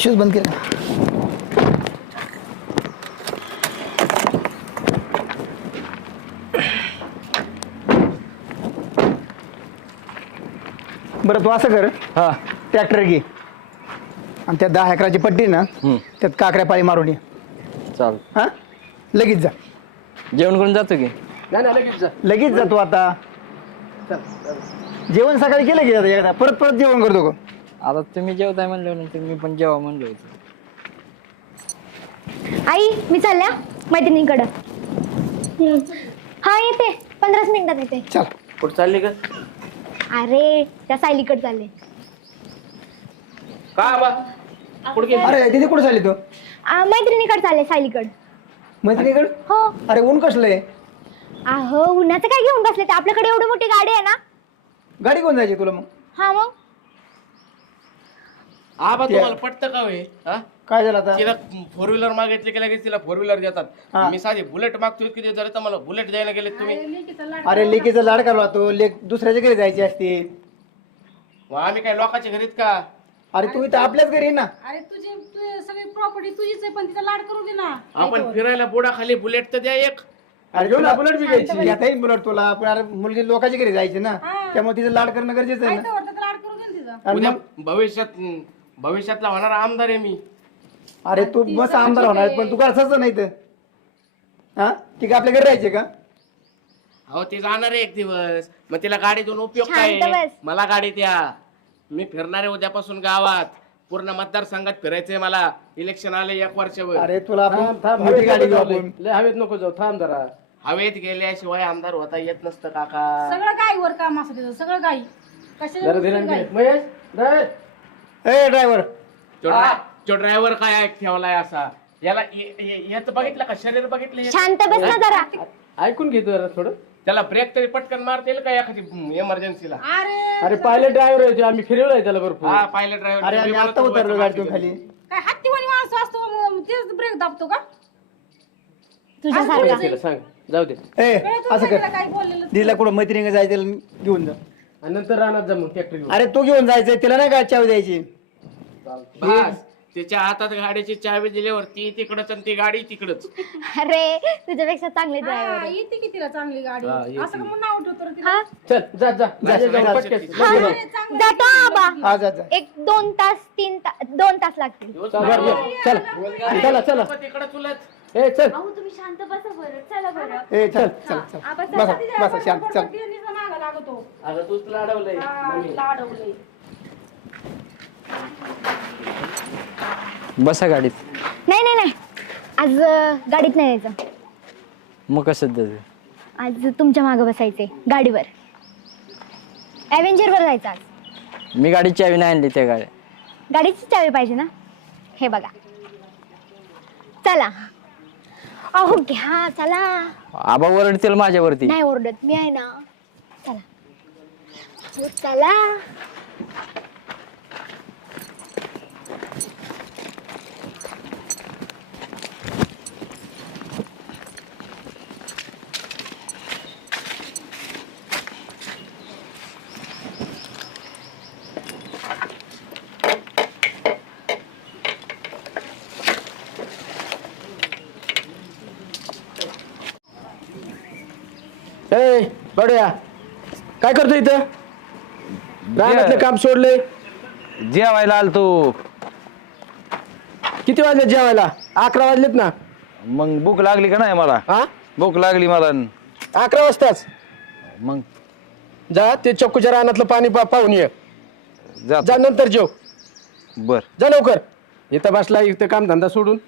Shoes बंद केला. बरं तू असं कर. हा. ट्रॅक्टर घे. आणि त्या दहा एकराची पट्टी ना हम्म. त्यात काकऱ्या पाळी मारून ये. चाल. हा? लगेच जा. जेवण करून जातो की? नाही नाही लगेच जा. लगेच जातो आता. जेवण सकाळी केलं की आता एकदा? परत परत जेवण करतो का? आता तुम्ही जेवताय म्हणलं नंतर मी पण जेवा म्हणलं होतं आई मी चालल्या मैत्रिणीकडं. हा येते. पंधराच मिनिटात येते. चल. कुठं चालली का अरे त्या सायलीकडे चालले. का बा? कुठं गेली? अरे तिथे कुठे चालली तू? आ, मैत्रिणीकडे चालले सायलीकड. मैत्रिणीकडे? हो. अरे ऊन कसलं आहे? अहो उन्हाचं काय घेऊन बसले ते? आपल्याकडे एवढी मोठी गाडी आहे ना? गाडी कोण जायची तुला मग. हा मग? आबा तुम्हाला पटतं का वे? हा? काय झालं आता? तिला फोर व्हीलर मागितली की लगेच तिला फोर व्हीलर. देतात. मी साधी बुलेट किती दिवस झाले तर मला बुलेट द्यायला गेले तुम्ही. अरे लेकीचा लाड करवा तो लेक दुसऱ्याच्या घरी जायची असते. आम्ही काय लोकांच्या घरीत का? अरे तू इथं आपल्याच घरी ना. अरे तुझी तू सगळी प्रॉपर्टी तुझीच आहे पण तिचा लाड करू दे ना. आपण फिरायला बुडा खाली बुलेट तर द्या एक. अरे तुला बुलेट बी घ्यायची घेता येईल बुलेट तुला. पण अरे मुलगी लोकांच्या घरी जायची ना. त्यामुळे तिचं लाड करणं गरजेचं आहे काय ना. तर वाटतं तर लाड करू दे ना तिचा. आणि उद्या मग- भविष्यात भविष्यातला होणारा आमदार आहे मी. अरे तू मस्त आमदार होणार आहे, पण तू काय असंच नाही तर हा? ती काय आपल्या घरी राहायचे का? अहो ते जाणार आहे एक दिवस. मग तिला गाडीतून उपयोग शांत काय? बस. मला गाडी द्या. मी फिरणार आहे उद्यापासून गावात. पूर्ण मतदारसंघात फिरायचंय मला. इलेक्शन आले एक वर्षभर. अरे तुला आपण मोठी गाडी घेऊ आपण. लय हवेत नको जाऊ थांब जरा. हवेत गेल्याशिवाय आमदार होता येत नसतं काका. सगळं गाईवर काम असं सगळं गाई. धीरे गाई? महेश ए ड्रायव्हर तो ड्रायव्हर काय ऐक ठेवलाय असा. याला ये- ये- याचं बघितलं का? शरीर बघितलं हे? शांत बस ना जरा. ऐकून घेतो जरा थोडं. त्याला ब्रेक तरी पटकन मारता येईल का एखादी इमर्जन्सीला अरे अरे पायलट ड्रायव्हर आहे तो, आम्ही फिरवलाय त्याला भरपूर. हा पायलट अरे आम्ही आता उतरलो गाडीतून खाली. काय हत्तीवाणी माणूस असतो मग तेच ब्रेक दाबतो का? तुझ्यासारखा. तिला सांग जाऊ दे. ए कळतच असं नाही कर तिला काय बोललेलं दिदीला कुठं मैत्रिणी जायचं घेऊन जा. आणि नंतर रानात जा मग ट्रॅक्टर घेऊन अरे तू घेऊन जायचंय तिला नाही का चावी द्यायची बस तिच्या हातात गाडीची चावी दिल्यावर ती तिकडच आणि ती गाडी तिकडच अरे तुझ्यापेक्षा चांगले हा, ड्रायव्हर येते की तिला चांगली गाडी हा, येते. असं का म्हणून नाव ठेवतो रे तिला हा चल जा जा जा, जा, जा, जा, पटकन. जा. हा, जा. जातो आबा हा जा जा एक दोन तास तीन तास दोन तास लागतील चल, बरं, बरं. चला चला चला तिकडे चुलत ए चल. अहो तुम्ही शांत बसा बरं. चला बरं. ए चल चल चल. बसा बसा शांत चल. तिचा मागं लागतो. अगं तूच लाडवलंय हा, लाडवलंय. बसा गाडीत. नाही नाही नाही. आज अं, गाडीत नाही यायचं. मग कसं आज तुमच्या मागं बसायचे गाडीवर. ॲव्हेंजरवर जायचं आज. मी गाडीची चावी नाही आणली त्या गाड्या. गाडीची चावी पाहिजे ना? हे बघा. चला. अहो घ्या चला. आबा ओरडतील माझ्यावरती. नाही ओरडत मी आहे ना चला. हो, चला ए बड्या काय करतो इथं? रानातलं काम सोडले जेवायला आलतो किती वाजले जेवायला? अकरा वाजलेत ना. मग भूक लागली का नाही मला? हा भूक लागली मला. अकरा वाजताच. मग? जा ते चक्कूच्या रानातलं पाणी पा- पाहून ये. जा. जा नंतर जेव. बर. जा लवकर. इथं बसला इथं काम धंदा सोडून.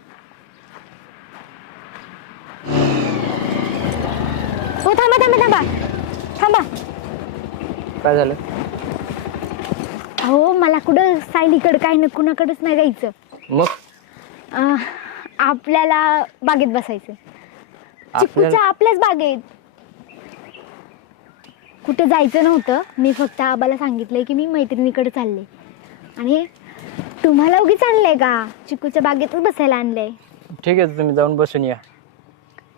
हो थांबा थांबा थांबा. थांबा. काय झालं? अहो मला कुठं सायलीकडं काय ना कुणाकडंच नाही जायचं. मग? अं, आपल्याला बागेत बसायचं. चिकूच्या आपल्याच बागेत. कुठे जायचं नव्हतं. मी फक्त आबाला सांगितलंय की मी मैत्रिणीकडे चालले. आणि तुम्हाला उगीच आणलंय का? चिकूच्या बागेतच बसायला आणलंय. ठीक आहे तुम्ही जाऊन बसून या.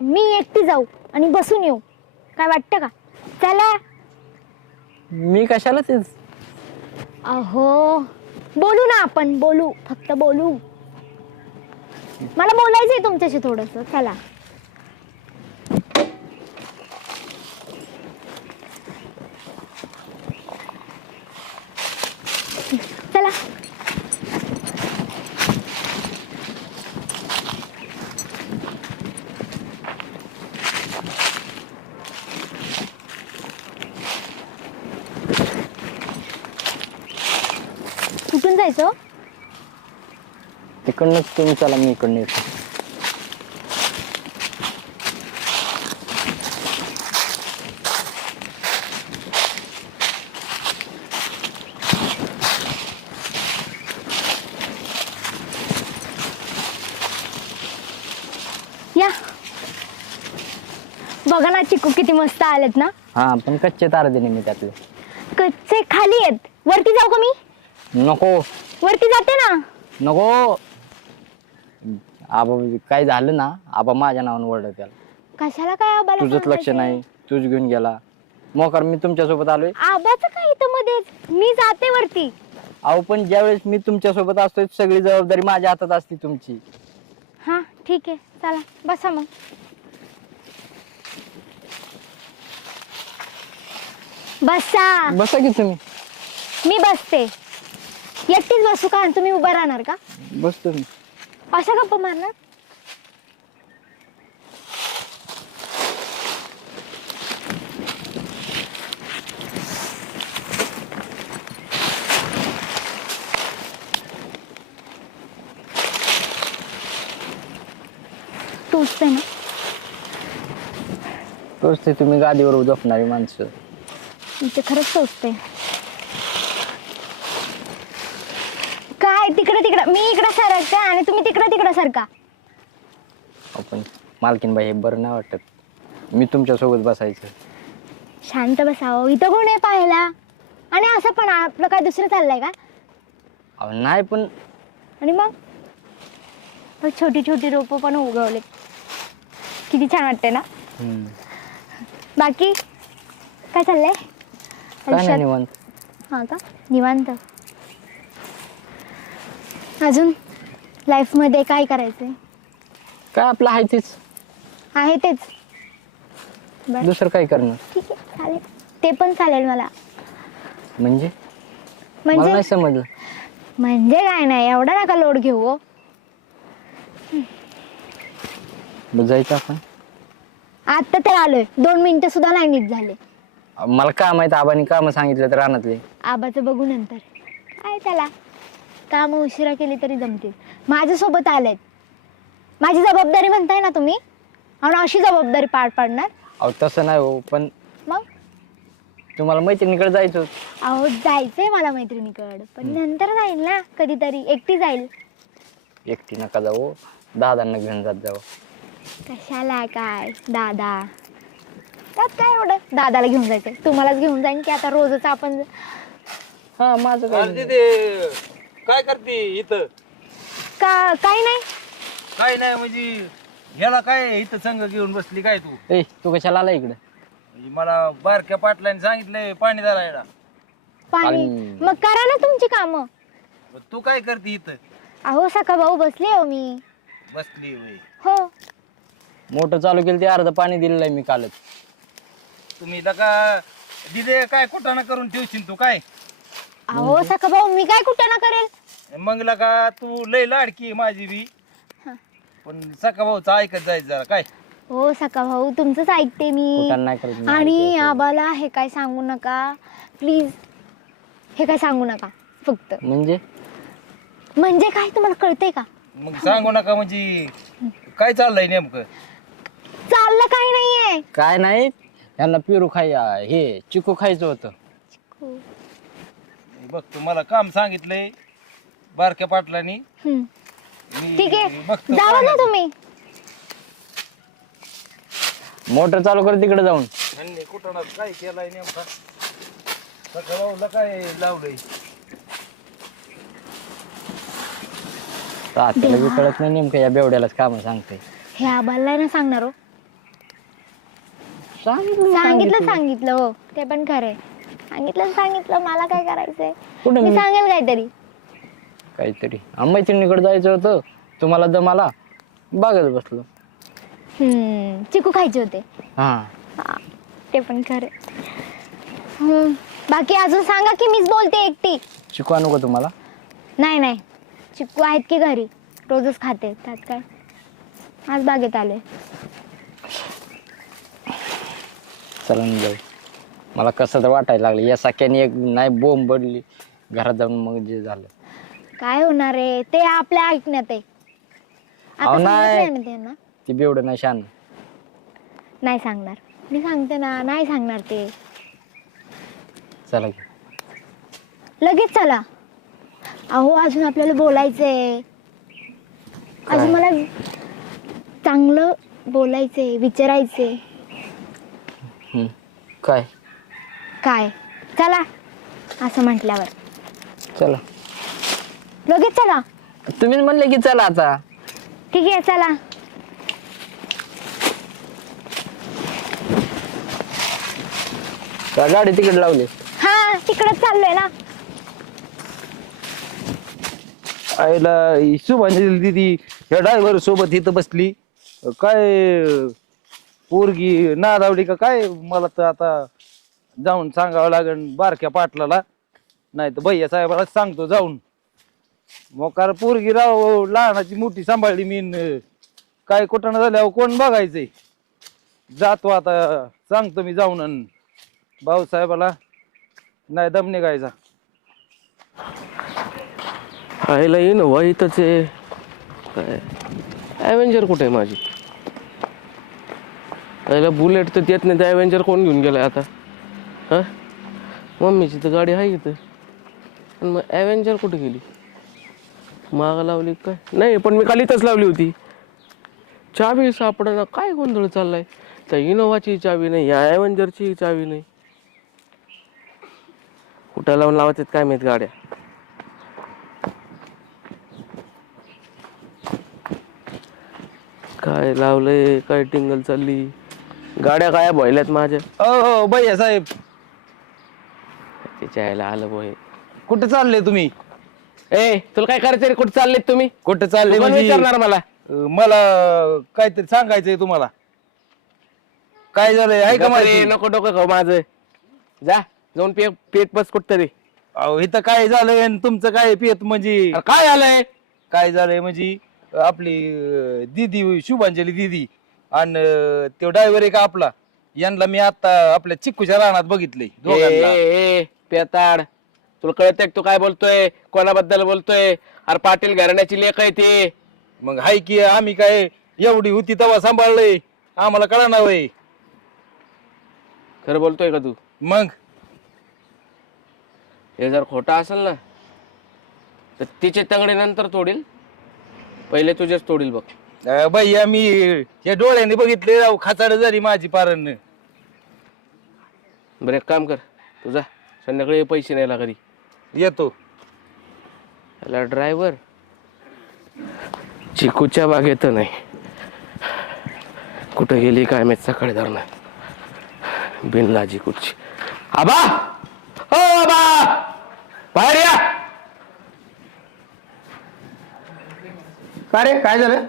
मी एकटी जाऊ आणि बसून येऊ. काय वाटतं का? चला. मी कशाला तेच अहो बोलू ना आपण बोलू फक्त बोलू. मला बोलायचंय तुमच्याशी थोडस चला चला कुठून जायचं तिकडनंच तुम्ही चला मी इकडनं येतो. या. बघा ना चिकू किती मस्त आलेत ना. हा पण कच्चे तार दिले मी त्यातले. कच्चे खाली आहेत. वरती जाऊ का मी? नको. वरती जाते ना. नको. आबा काय झालं ना आबा माझ्या नावानं ओरडत त्याला. कशाला काय आबाला तुझंच लक्ष? नाही तूच घेऊन गेला. मोकार मी तुमच्यासोबत आलोय. आबाचं काय इथं मध्येच? मी जाते वरती. अहो पण ज्यावेळेस मी तुमच्यासोबत असतोय सगळी जबाबदारी माझ्या हातात असते तुमची. हा ठीक आहे. चला बसा मग. बसा. बसा की तुम्ही. मी बसते. एकटीच बसू का आणि तुम्ही उभा राहणार का? बसतो मी. अशा गप्पा मारणार टोचते ना तोच ते तुम्ही गादीवर झोपणारी माणसं. इथे खरंच टोचते काय तिकडे तिकडं मी इकडं सरकते आणि तुम्ही तिकडं तिकडं सरका आपण मालकीनबाई हे बरं नाही वाटत. मी तुमच्यासोबत बसायचं. शांत बसावं. इथं कोण आहे पाहायला? आणि असं पण आपलं काय दुसरं चाललंय का? अहो नाही पण आणि मग? मग छोटी छोटी रोपं पण उगवलेत किती छान वाटते ना? हम्म, बाकी? काय चाललंय? काय नाही आयुष्यात? निवांत. हा का? निवांत. अजून? लाईफमध्ये काय करायचंय? काय आपलं आहे तेच. आहे तेच. बरं. दुसरं काय ठीक आहे चालेल. ते पण चालेल मला. म्हणजे? मला म्हणजे नाही समजलं. म्हणजे काय नाही एवढा नका लोड घेऊ हो. जायचं आपण. आता तर आलोय. दोन मिनिटं सुद्धा नाही नीट झाले. मला काम आहेत आबानी काम सांगितलं तर रानातले. आबाचं बघू नंतर. काय त्याला काम उशिरा केली तरी जमतील. माझ्यासोबत आलेत. माझी जबाबदारी म्हणताय ना तुम्ही? आणि अशी जबाबदारी पार पाडणार? अहो तसं नाही हो पण मग? तुम्हाला मैत्रिणीकडे जायचं होतं. अहो जायचंय मला मैत्रिणीकडं पण नंतर जाईल ना कधीतरी. एकटी जाईल. एकटी नका जाऊ दादांना घेऊन जात जाऊ. कशाला काय? दादा. त्यात काय एवढं? दादाला घेऊन जायचंय. तुम्हालाच घेऊन जाईन की आता रोजच आपण हा माझं काय? नाही. ते काय करते इथं? का काही नाही. काय नाही म्हणजे ह्याला काय इथं संघ घेऊन बसली काय तू? ए तू कशाला आला इकडे? म्हणजे मला बारक्या पाटलाने सांगितलंय पाणी धरायला पाणी? पाणी. मग करा ना तुमची कामं. मग तू काय करते इथं? अहो सका भाऊ बसले हो मी. बसली वय हो. मोटर चालू केली ते अर्ध पाणी दिलेलं आहे मी कालच. तुम्ही लका दिदे काय कुठाना करून ठेवशील तू काय? अहो सका भाऊ मी काय कुठं ना करेल? मग लका तू लय लाडकी आहे माझी बी. हा. पण सका भाऊचं ऐकत जायचं जरा काय? हो सका भाऊ तुमचंच ऐकते मी. कुठं नाही करत मी आणि. आबाला हे काय सांगू नका. प्लीज हे काय सांगू नका फक्त. म्हणजे? म्हणजे काय तुम्हाला कळतंय का? मग सांगू नका म्हणजे काय चाललंय नेमकं? चाललं काही नाहीये. काय नाही यांना पिरू खाय हे चिकू खायचं होतं. बघ तू मला काम सांगितलंय बारक्या पाटलानी. हम्म. मी ठीक आहे. बघतो जावा ना काय तुम्ही. मोटर चालू कर तिकडे जाऊन. ह्यांनी कुठं काय केलाय नेमका? सका भाऊला काय लावलंय? तात्याला बी कळत नाही नेमकं या बेवड्यालाच काम सांगते हे आबाला ना सांगणार हो. सांगितलं सांगितलं सांगितलं. हो. ते पण खरंय सांगितलं सांगितलं मला काय करायचंय? कुठं मी मी? सांगेल काहीतरी. काहीतरी. मैत्रिणीकडे जायचं होतं तुम्हाला दमाला बागत बसलो. हम्म, चिकू खायचे होते. हा. हा, ते पण खरे. बाकी अजून सांगा की मीच बोलते एकटी. शिकवा नको तुम्हाला? नाही नाही. चिकू आहेत की घरी? रोजच खाते त्यात काय? आज बागेत आले. चला ना जाऊ मला कसं तर वाटायला लागलं या साक्याने एक नाही बोंब पडली घरात जाऊन मग जे झालं. काय होणार आहे? ते आपल्या ऐकण्यात आहे. आता अहो, नाही. सांगितलंय ना त्यांना. ती बेवडं नाही शान. नाही सांगणार. मी सांगते ना नाही सांगणार ते. चला की. लगेच चला. अहो अजून आपल्याला बोलायचंय. अजून मला चांगलं बोलायचंय विचारायचंय. हम्म. काय? काय? चला असं म्हटल्यावर. चला. लगेच चला. तुम्हीच म्हणले की चला आता. ठीक आहे चला. का गाडी तिकडे लावली? हा तिकडच चाललोय ना. आईला शुभांजली दिदी. या ड्रायव्हर सोबत इथं बसली. काय पोरगी नादावली का काय? मला तर आता जाऊन सांगावं लागेल बारक्या पाटलाला. नाही तर भैया साहेबाला सांगतो जाऊन. मोकार पोरगी राव लहानाची मोठी सांभाळली मी. न काय कुठं झाल्यावर कोण बघायचंय? जातो आता सांगतो मी जाऊन अन भाऊसाहेबाला. नाही दम निघायचा. आईला येईन वा आहे. काय? ॲव्हेंजर कुठे आहे माझी? आईला बुलेट तर देत नाही तर ॲव्हेंजर कोण घेऊन गेलाय आता? हां? मम्मीची तर गाडी आहे इथं. पण मग ॲव्हेंजर कुठे गेली? माग लावली काय नाही पण मी काल इथंच लावली होती. चावी सापडणं काय गोंधळ चाललाय? त्या इनोव्हाची चावी नाही या ॲव्हेंजरची चावी नाही. कुठं लावून लावत आहेत काय माहीत गाड्या? काय लावलंय काय टिंगल चालली? गाड्या काय भयल्यात माझ्या. हो हो भैया साहेब. यायला आलं बोय कुठे चालले तुम्ही? ए तुला काय करायचं रे? कुठे चालले तुम्ही? कुठे चालले तू पण म्हणजे? विचारणार मला? अं, मला काहीतरी सांगायचंय तुम्हाला. काय झालंय? आहे का गप्प रे, माहिती? नको डोकं खाऊ माझं. जा जाऊन पे पेट बस कुठतरी. अहो इथं काय झालंय आणि तुमचं काय पियत म्हणजे? अरे काय झालंय काय झालंय म्हणजे? आपली अं, दीदी शुभांजली दीदी आणि अं, तो ड्रायव्हर आहे का आपला. यांना मी आता आपल्या चिक्कूच्या रानात बघितले दोघांना. पेताड. तुला कळतंय का तू काय बोलतोय? कोणाबद्दल बोलतोय? अरे पाटील घराण्याची लेख आहे ते. मग हाय की आम्ही काय एवढी होती तेव्हा सांभाळलंय? आम्हाला कळा ना वय. खरं बोलतोय का तू? मग? हे जर खोटं असेल ना तर तिचे तंगडे नंतर तोडील. पहिले तुझेच तोडील बघ. अं, भैया मी या डोळ्याने बघितले राव खाचाड झाली माझी पारण बरं एक काम कर. तुझा संध्याकाळी पैसे न्यायला घरी येतो. याला ड्रायव्हर चिकूच्या बागेत नाही. कुठं गेली काय माहीत सकाळी धरणार. बिनलाजी कुठची. आबा! हो आबा! बाहेर या. का रे काय झालं?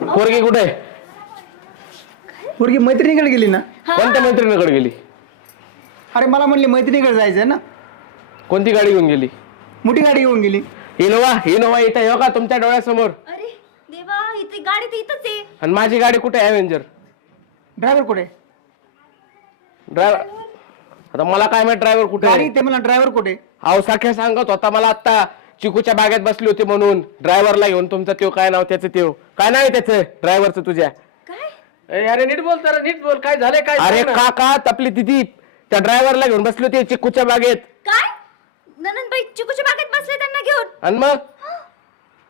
पोरगी कुठे? पोरगी मैत्रिणीकडे गेली ना? कोणत्या मैत्रिणीकडे गेली? अरे मला म्हणली मैत्रिणीकडे जायचं ना. कोणती गाडी घेऊन गेली? मोठी गाडी घेऊन गेली. इनोवा इनोवा इथं येऊ का तुमच्या डोळ्यासमोर. अरे देवा इथे गाडी तर इथंच आहे. आणि माझी गाडी कुठे आहे ॲव्हेंजर ड्रायव्हर कुठे? ड्रायव्हर आता मला काय माहीत ड्रायव्हर कुठे आहे? गाडी ते मला ड्रायव्हर कुठे? अहो साख्या सांगत होता मला आता चिकूच्या बागेत बसली होती म्हणून. ड्रायव्हरला घेऊन तुमचं त्यो काय नाव त्याचं त्यो? काय नाव आहे त्याचं? ड्रायव्हरचं तुझ्या? काय? अरे नीट बोल तर नीट बोल. काय झालंय काय अरे काका तपली तिथे त्या ड्रायव्हरला घेऊन बसली होती चिकूच्या बागेत. काय? ननंदबाई चिकूच्या बागेत बसले त्यांना घेऊन? आणि मग?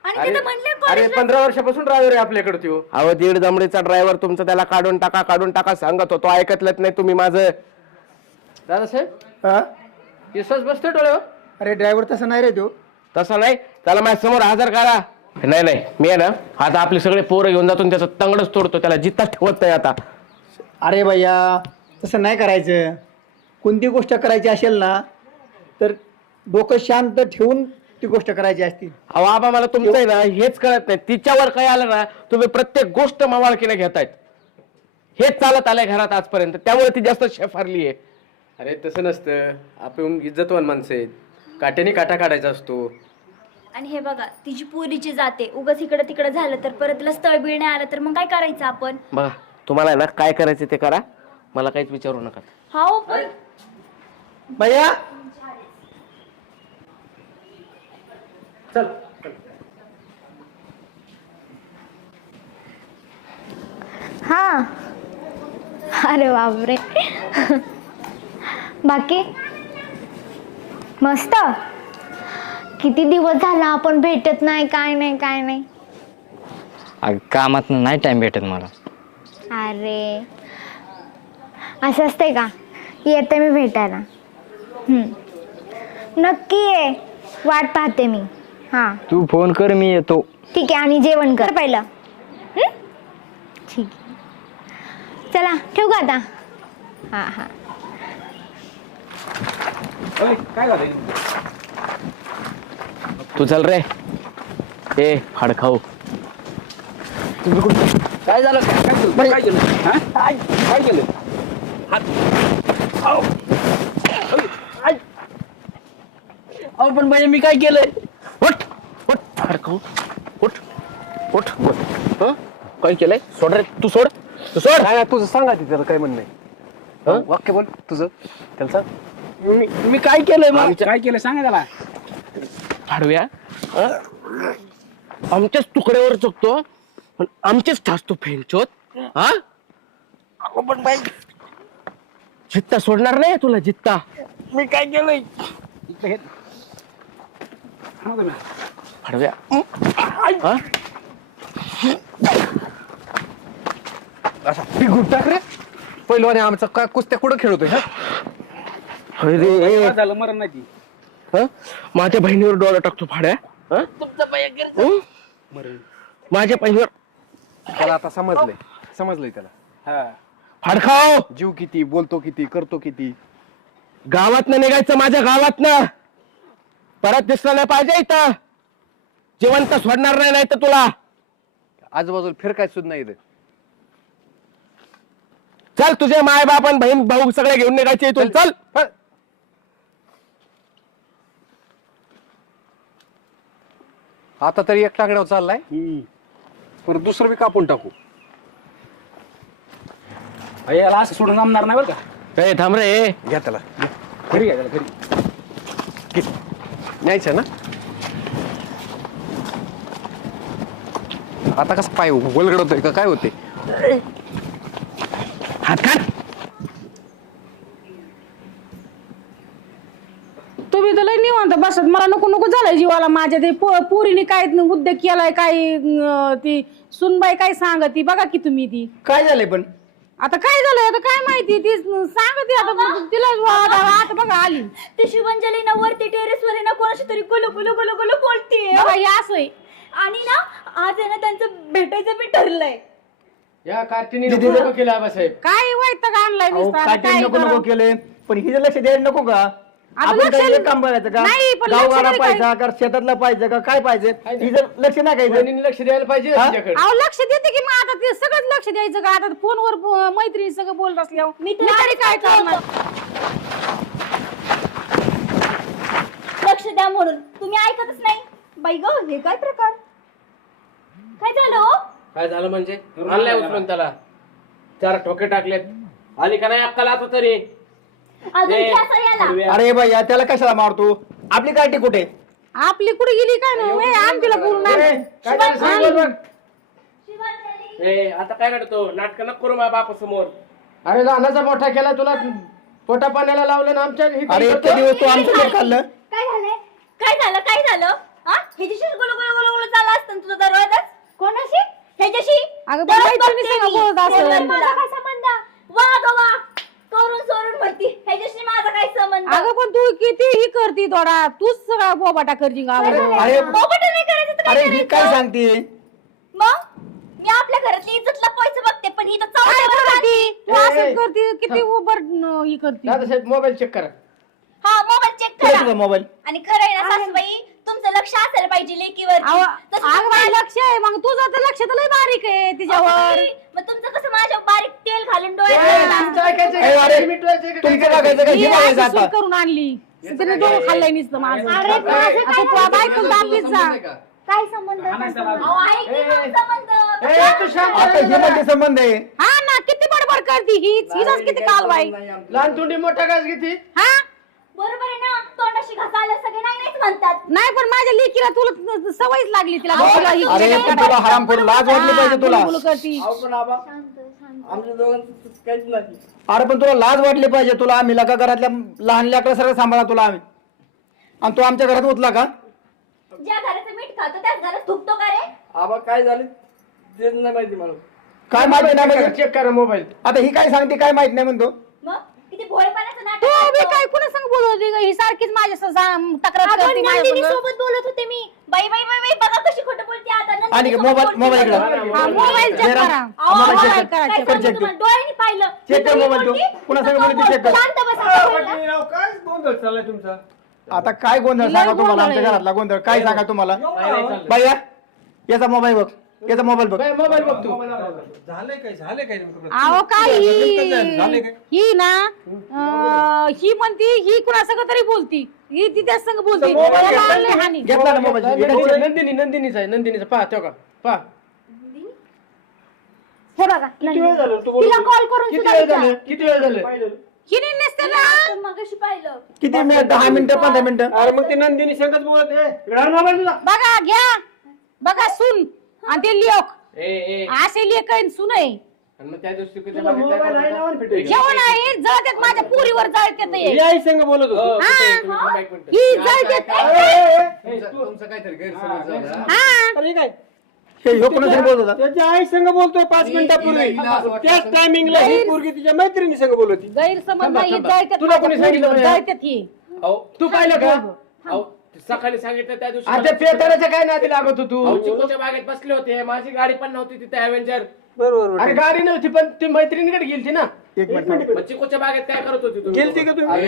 आणि अरे तिथे म्हणले अरे कॉलेजला पंधरा वर्षापासून ड्रायव्हर आहे आपल्याकडे त्यो अहो दीड दमडीचा ड्रायव्हर तुमचा त्याला काढून टाका काढून टाका सांगत होतो ऐकतलंच नाही तुम्ही माझं. दादासाहेब? हा? विश्वास बसतोय डोळ्यावर? अरे ड्रायव्हर तसा नाही रे तो. तसं नाही? त्याला माझ्यासमोर हजर करा. नाही नाही मी आहे ना आता आपले सगळे पोरं घेऊन जातो आणि त्याचं तंगडच तोडतो त्याला जित्ता ठेवत नाही आता. अरे भैया तसं नाही करायचं. कोणती गोष्ट करायची असेल ना तर डोकं शांत ठेवून ती गोष्ट करायची असती. अहो आबा मला तुमचं आहे ना हेच कळत नाही. तिच्यावर काय आलं ना तुम्ही प्रत्येक गोष्ट मावाळकीने घेतायत. हेच चालत आलंय घरात आजपर्यंत. त्यामुळे ती जास्त शेफारली आहे. अरे तसं नसतं. आपण इज्जतवान माणसं आहेत. काट्याने काटा काढायचा असतो. आणि हे बघा तिची पुरीची जाते. उगाच इकडं तिकडं झालं तर परत तिला स्थळ बिळ नाही आलं तर मग काय करायचं आपण? बघा तुम्हाला आहे ना काय करायचं ते करा. मला काहीच विचारू नका. हो पण भैया। हा। अरे बापरे। बाकी? मस्त? किती दिवस झाला आपण भेटत नाही काय नाही काय नाही? अगं कामात नाही टाइम भेटत मला. अरे. असं असतंय का? येते मी भेटायला. नक्की ये. वाट पाहते मी. हां. तू फोन कर मी येतो. ठीक आहे आणि जेवण कर पहिलं. हं? ठीक. आहे चला ठेवू का आता? हां हां. तू चल रे. ए फाड खाऊ. काय झालं? काय काय केलं? हा? काय केलं? अहो पण म्हणजे मी काय केलंय? उठ उठ. फाड खाऊ उठ उठ. उठ हं? काय केलंय? सोड रे तू सोड. तू सोड. काय तुझं सांगा ती त्याला काय म्हणणं आहे वाक्य बोल तुझं. त्याला सांग मी मी काय केलंय मग? काय केलं सांगा त्याला. फाडव्या हं? आमच्याच तुकड्यावर चुकतो पण आमचेच ठासतो फेंचोत. हा? पण बाई जित्ता सोडणार नाही तुला जित्ता. मी काय केलंय? फाडव्या हा? असा पिगून टाक रे पहिलवाने आमचा. काय कुस्त्या कुठं खेळतोय हा? अरे झालं मरण नाही ती. हं? माझ्या बहिणीवर डोळा टाकतो फाड्या. हं? हं? माझ्या बहिणीवर त्याला आता समजलंय. समजलंय त्याला. हा. फाडखाव जीव किती बोलतो किती करतो किती. गावात निघायचं माझ्या गावात ना परत दिसलं नाही पाहिजे इथं. जिवंत सोडणार नाही नाही तर तुला. आजूबाजूला फिरकाय सुद्धा नाही इथं. चल तुझे माय बाप आणि बहीण भाऊ सगळे घेऊन निघायचे इथून. चल. आता तरी एक टाकड्यावर चाललाय. परत दुसरं बी कापून टाकू. याला असं सोडून जमणार नाही बरं का? ए थांब रे. घ्या त्याला. घरी घ्या त्याला घरी. न्यायचं ना? आता कसं पाय वलगडतोय का? काय होते हात काढ. तुम्ही तर लय निवांत बसत. मला नको नको झालंय जीवाला माझ्या ते पो- पोरीने काय उद्योग केलाय काय अं, ती सुनबाई काय सांगती? बघा की तुम्ही ती. काय झालंय पण? आता काय झालंय? आता काय माहिती? ती सांगते आता तिला आता आता बघा आली. ते शुभंजली ना वरती टेरेस वर आहे ना कोणाशी तरी गुलू गुलू गुलू गुलू बोलतीये. हे असं आहे. आणि ना आज आहे ना त्यांचं भेटायचं बी ठरलंय. या कार्टिनी नको. केलं आबासाहेब. काय वैताग आणलाय अहो, नुसतं? आता काय काय नको नको करावं? केले पण हिचं लक्ष द्यायला नको का? आपण लक्ष एक काम बघायचं का? नाही, पण गाव लक्ष गाडा नाही पाहिजे का शेतातला पाहिजे का काय पाहिजे? हिचं लक्ष नाही काय वहिनीने लक्ष द्यायला पाहिजे हा? तिच्याकडे अहो लक्ष देते की मग आता ते सगळं लक्ष द्यायचं का? आता फोनवर मैत्रिणी सगळं बोलत असल्यावर मी तरी काय करणार? लक्ष द्या म्हणून. तुम्ही ऐकतच नाही. बाई ग हे काय प्रकार? काय झालं हो? काय झालं म्हणजे? आणलाय उचलून त्याला. चार ठोके टाकलेत. आली का नाही अक्कल आता तरी? अजून ए, खेचा याला. अरे भैया त्याला कशाला मारतो? आपली गाठी कुठे? आपली कुठे गेली काय नाही? आण तिला बोलून आण. काय झालं सांग बोल आता काय करतो? नाटक नको करू माझ्या बापा समोर अरे लहानाचा मोठा केला तुला पोटा पाण्याला लावलं ना आमच्या इथं. अरे इतके दिवस तू आमचं खाल्लं. काय झालंय? काय झालं? काय झालं? हा? ह्याच्याशीच गुलू गुलू गुलू गुलू चालला असतं ना तुझा दरवाजाच? कोणाशी? ह्याच्याशी? अगं, पण दरवाज मैत्रिणी बघते संग मी. बोलत असेल. ह्याच्याशी माझा काय संबंध? वा ग वा. करून सोडून म्हणती. ह्याच्याशी माझा काय संबंध? अगं पण तू किती ही करती थोडा तूच सगळा बोबाटा करती गावाला. अरे बोबट नाही करायचं तर अरे काय ही काय करायचं? सांगते? आपल्या घरातली इज्जत लपवायचं बघते पण ही तर काय चौथ्यावर करती तू ए, असं ए. करती किती उबर न- ही करती? दादासाहेब मोबाईल चेक करा. हा मोबाईल चेक करा. तुझा मोबाईल आणि खरं आहे ना सासूबाई तुमचं पाहिजे लेकीवर अगं बाई, लक्ष आहे. मग तुझं तर लक्ष तर लय बारीक आहे तिच्यावर. मग तुमचं कसं माझ्या बारीक तेल घालून डोळ्यात तुमचं ऐकायचं ए, का? अरे, मिटवायचं का? तुमचं बघायचं का? ही हे बघायचं अशी सून आता करून आणली. तिने डोळं खाल्लंय नुसतं माझं. अरे माझं काय आता तू बायकोला दाबलीच जा काय संबंध? अहो, आहे की मग संबंध? आता हे आहे? हा ना किती बडबड करती ही? हिचाच किती काल बाई. लहान तोंडी मोठा घास घेते? हा? बरोबर आहे ना तोंडाशी घास आलं सगळे नाही नाहीच म्हणतात. नाही पण माझ्या लेकीला तुला सवयच लागली तिला. ही अरे पण तुला हराम लाज वाटली पाहिजे तुला. बुलबुल करती. अरे पण तुला लाज वाटली पाहिजे तुला. आम्ही लका घरातल्या लहान लेकरा सगळं सांभाळा तुला आम्ही. आणि तू आमच्या घरात उतला का? ज्या घराचं मीठ खातो त्याच घरात थुकतो का रे आबा काय झालं तेच नाही माहिती मला काय माहिती नाही म्हणजे चेक करा मोबाईल आता ही काय सांगते काय माहीत नाही म्हणतो मग किती भोळेपणाचं तू नाटक बी करतो. काय कुणा संग बोलत होती ग? ही सारखीच माझ्या संग जा- तक्रार अगं, करते माझ्या नंदिनी संग. सोबत बोलत होते मी बाई बाई बाई बाई बघा कशी खोटं बोलते आता नंदिनी आणि सोबत मोबाईल बोलते मोबाईल बघा. इकडं हा, मोबाईल चेक जरा- करा अहो, मोबाईल काय चेक कर. काय कर सांगू चेक कर. तुम्हाला? डोळ्यांनी पाहिलं चेक कर मी मोबाईल तू. बोलती, पुन्हा तुझं सांग बोलती, चेक कर. शांत बस आता बोल ना. काय गोंधळ चाललाय तुमचा आता काय गोंधळ लय सांगा तुम्हाला? गोंधळ आमच्या आहे. घरातला गोंधळ. काय सांगा तुम्हाला? भैया याचा मोबाईल बघ. याचा मोबाईल बघ. मोबाईल बघ तू. झालंय काय? झालंय काय नेमकं? अहो काय? झालंय ही? काय? ही ना अं, ही म्हणती ही कुणा संग तरी बोलती. ही ती त्या संग बोलती. त्याला आणलंय हानी. घेतला ना मोबाईल नंदिनी नंदिनी नंदिनीचा आहे नंदिनीचा. पहा तो का? पहा. हे बघा किती वेळ झालं? तू तिला बोलतो? कॉल करून किती सुद्धा वेळ विचार. झालं? किती वेळ झालं? हिने नसते ना? मगाशी पाहिलं. किती मिनिट? दहा मिनिटं पंधरा मिनिटं? अरे मग ते नंदिनी संगत बोलत आहे इकडं मोबाईल तुझा बघा घ्या. बघा सुन. आणि ते लिओक. ए ए. असे लेख सुन आहे. आणि मग त्या दिवशी? जेवण आहे. जळतात माझ्या पुरीवर जळतात हे. ही आई संग बोलत होतो. हा. तुम्ही थांबा एक मिनिट. ही जळतात तुमचं काहीतरी गैरसमज झाला. हा. अरे काय? ह्यो कोणासाठी बोलत होता. त्याच्या आई संग बोलतोय पाच मिनिटापूर्वी. त्याच टायमिंगला ही पोरगी तिच्या मैत्रिणी संग बोलत होती. गैरसमज नाही जळतात तुला कोणी सांगितलं नाही? ही तू पाहिलं का? अहो सकाळी सांगितलं त्या दिवशी आता पेटाऱ्याच्या काय नादी लागत होतो? अहो, चिकूच्या बागेत बसले होते. माझी गाडी पण नव्हती तिथे अव्हेंजर बरोबर अरे गाडी नव्हती पण ती मैत्रिणीकडे गेलती ना. एक मिनिट मग चिकूच्या बागेत काय करत होती तुम्ही? गेलती का तुम्ही?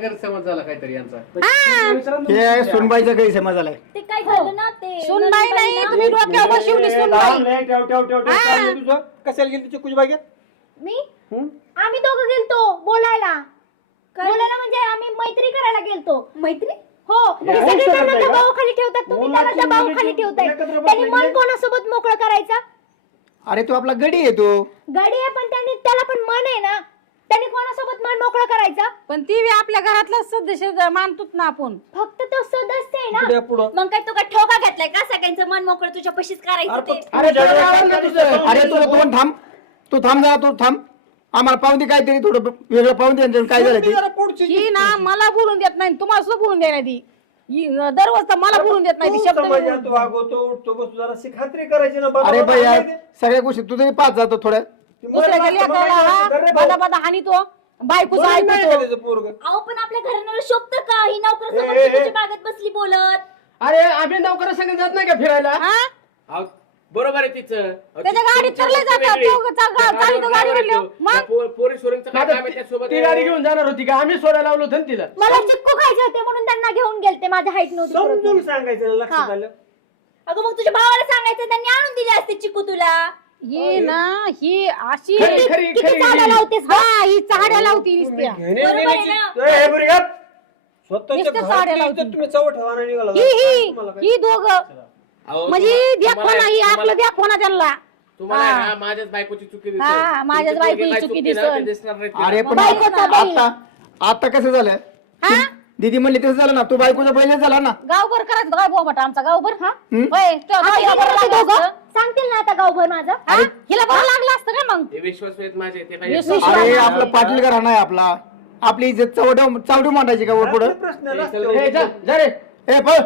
गैरसमज झाला काहीतरी यांचा. हे सुनबाईचा गैरसमज झालाय. ते काय झालं ना ते सुनबाई नाही तुम्ही डोक्यावर बसवली सुनबाई. ठेव ठेव ठेव ठेव. काय म्हणतो तुझं? कशाला गेलती चिकूच्या बागेत? मी? आम्ही दोघं गेलतो बोलायला. बोलायला म्हणजे आम्ही मैत्री करायला गेलतो. मैत्री? हो. ते सगळे दबावाखाली ठेवतात तुम्ही त्याला दबावाखाली ठेवताय. त्यांनी मन. कोणासोबत मोकळं करायचं? अरे तू आपला गडी येतो गाडी आहे पण त्यांनी त्याला पण मन आहे ना. त्यांनी कोणासोबत मन मोकळं करायचं? पण ती बी आपल्या घरातला सदस्य मानतोच ना आपण. फक्त तो सदस्य आहे ना. पुढे. मग काय तू काय ठोका घेतलाय का? सगळ्यांचं मन मोकळं तुझ्या पशीच करायचं ते. अरे तुला आवडलं तुझं. अरे तुला दोन थांब. तू थांब जरा तू थांब. आम्हाला पाहून दे काहीतरी थोडं वेगळं पाहून दे आणि काय झालं ते. ना मला बोलून देत नाही तुम्हाला सुद्धा बोलून देणार ती. दररोज तर मला बोलून देत नाही ती शब्द समाजात बोलून- तू वागवतो उठतो बसतो जरा खात्री करायची ना बाबा अरे बाबा भैया काय ते? सगळ्या गोष्टी तू तरी पाच जातो थोड्या. ती हा? असतं, अरे बदा बदा हानी तो बायकोचा बरं नाही का ऐकतो त्याचं पोरगं? अहो पण आपल्या घराण्याला शोभतं का? ही नोकर ए, ए, ए. बागेत बसली बोलत. अरे आम्ही नोकरा संग जात नाही का फिरायला? हा? अहो, बरोबर आहे तिचं अहो, त्याच्या गाडीत जातात. चा- गा- चालू तो गाडी म्हणल्यावर. मग? त्या पो- पोरी सोरींचं काय आता काम आहे त्यासोबत ती गाडी घेऊन जाणार होती का आम्ही सोडायला लावलो होतं ना तिला मला चिक्कू खायचे होते म्हणून त्यांना घेऊन गेलते माझ्या हाईट नव्हती परत. समजून सांगायचं ना, लक्षात आलं अगं मग तुझ्या भावाला सांगायचं त्यांनी आणून दिली असते चिकू तुला ही ना ही अशी खरी खरी किती खरी चाला लावतेस हा ही चाड्या लावती नुसत्या घेणे बरोबर आहे देण्याची- ना? ए, हे बुरी गप. स्वतःच्या नुसत्या घरातली साड्या इज्जत लावती. तुम्ही चव ठेवा नाही निघाला ही ही तुम्हाला काय? ही दोघं अहो, म्हणजे तुम्हाला- देखवा ही आपलं देखवा ना त्यांना तुम्हाला हा. माझ्याच बायकोची चुकी दिसेल. हा, माझ्याच तुमची बायकोची काय चुकी चुकती ना, दिसेल. ते दिसणार नाही तिला. अरे पण बायकोचा बैल. आता आता कसं झालं हा दीदी म्हणली तसं झालं ना तू बायकोचा बैल झाला ना गावभर करायचं काय बोबट आमचा गावभर हा हम्म? होय तो आता हिला हे बरं दोघं लागलं असतं. सांगतील ना आता गावभर माझं हा? हिला बरं लागलं असतं का मग ते विश्वास आहेत माझे ते काही विश्वास- अरे आपलं पाटील घरा नाही आपला आपली इज्जत चवड चावडी मांडायची का वर पुढं प्रश्न नसतो. ए, जा जा रे ए पळ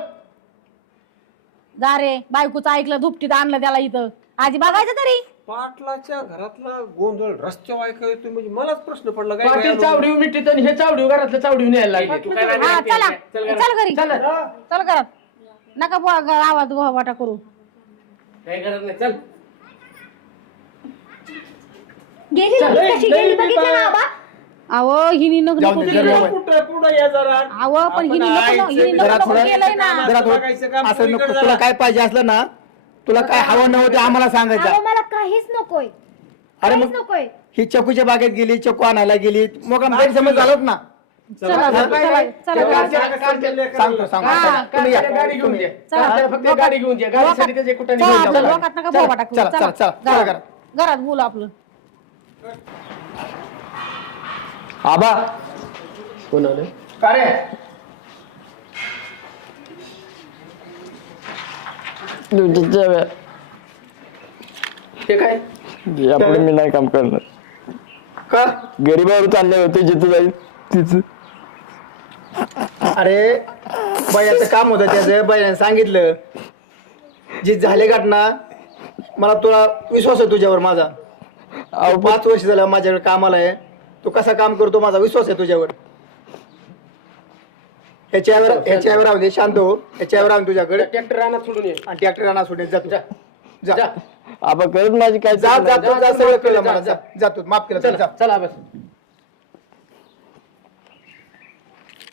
जा रे बायकोचं ऐकलं धुपटीत आणलं त्याला इथं. आधी बघायचं तरी. पाटलाच्या घरातला गोंधळ रस्त्यावर ऐकाय येतोय म्हणजे मलाच प्रश्न पडला काय पाटील चावडी मिठीत आणि हे चावडी घरातलं चावडी न्यायला लागले. हा चला. घरी. चला. चल. घरात. नका बुवा ग- आवाज वाटा करू. काही गरज नाही. चल. गेली कशी? गेली बघितलं ना आबा? अहो हिनी नको जाऊ नको दे, केलंय. जरा कुठं पुढं या जरा अहो पण हिनी नको नको- हिनी नको जरा नको थोडं केलंय ना जरा बघायचं काम थोडं असं नको तुला. काय पाहिजे असलं ना तुला काय हवं नव्हतं आम्हाला सांगायचं मला काहीच नकोय अरे काहीच मग नकोय ही चकूच्या बागेत गेली चकू आणायला गेली मोकळा गैरसमज झालाच ना चला चला चला चला सांगतो सांगतो तुम्ही या. तुम्ही या. चला गाडी घेऊन द्या गाडीसाठी त्याचे कुठं चला आपलं लोकात नका बोबा टाकू चला, चला, चला, चला घरात. घरात बोलू आपलं आबा. कोण आलं? का रे? ते काय? यापुढे मी नाही काम करणार. का? गरीबावर चालले होते जिथं जाईल तिथं. अरे बायाचं काम होतं त्याचं. बायाने सांगितलं जी झाले घटना मला तुला विश्वास आहे तुझ्यावर माझा. तू पाच वर्ष झालं माझ्याकडे कामाला आहे. तू कसा काम करतो माझा विश्वास आहे तुझ्यावर. ह्याच्यावर ह्याच्यावर राहू दे शांत हो. ह्याच्यावर राहून तुझ्याकडे. ट्रॅक्टर रानात सोडून ये. आणि ट्रॅक्टर आणा सोडून जा तू. जा. आबा करत माझी काय जा जा तू, जा सगळं केलं मला. जा. जा. तू. माफ केलं चल, जा. चला बस.